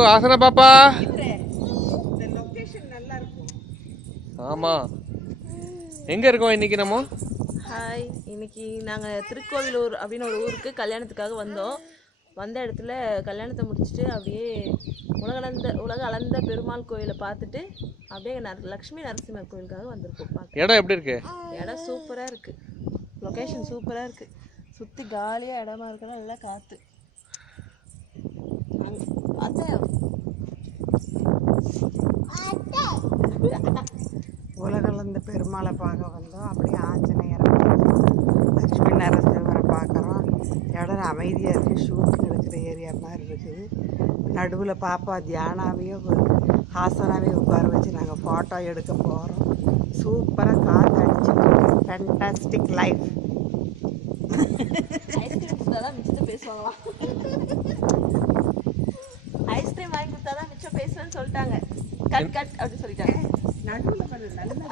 இருக்கும் ஆசனா பாப்பா? ஆமா. எங்க இருக்கோம் இன்னைக்கு நம்ம? ஹாய், இன்னைக்கு நாங்கள் திருக்கோவிலூர் அப்படின்னு ஒரு ஊருக்கு கல்யாணத்துக்காக வந்தோம். வந்த இடத்துல கல்யாணத்தை முடிச்சுட்டு அப்படியே உலக அளந்த பெருமாள் கோயிலை பார்த்துட்டு அப்படியே லக்ஷ்மி நரசிம்மர் கோயிலுக்காக வந்திருக்கோம். இடம் எப்படி இருக்கு? இடம் சூப்பராக இருக்குது, லொக்கேஷன் சூப்பராக இருக்குது, சுற்றி காலியாக இடமா இருக்கணும், நல்லா காற்று. உலகளந்த பெருமாளை பார்க்க வந்தோம். அப்படியே ஆஞ்சநேயரை பார்க்குறோம், லக்ஷ்மி நரசிம்மரை பார்க்குறோம். இடம் அமைதியாக இருக்குது, ஷூட்டிங் எடுக்கிற ஏரியா மாதிரி இருக்குது. நடுவில் பாப்பா தியானாவையும் ஹாசனாவையும் உட்கார வச்சு நாங்கள் ஃபோட்டோ எடுக்க போகிறோம். சூப்பராக காற்று அடிச்சுட்டு ஃபேண்டாஸ்டிக் லைஃப். ஐஸ்கிரீம் தான் மிச்சத்தை பேசுவாங்களாம். ஐஸ்கிரீம் வாங்கி கொடுத்தா தான் மிச்சம் பேசுவேன்னு சொல்லிட்டாங்க. கட் கட் அப்படின்னு சொல்லிட்டாங்க. நடுவில் நல்லா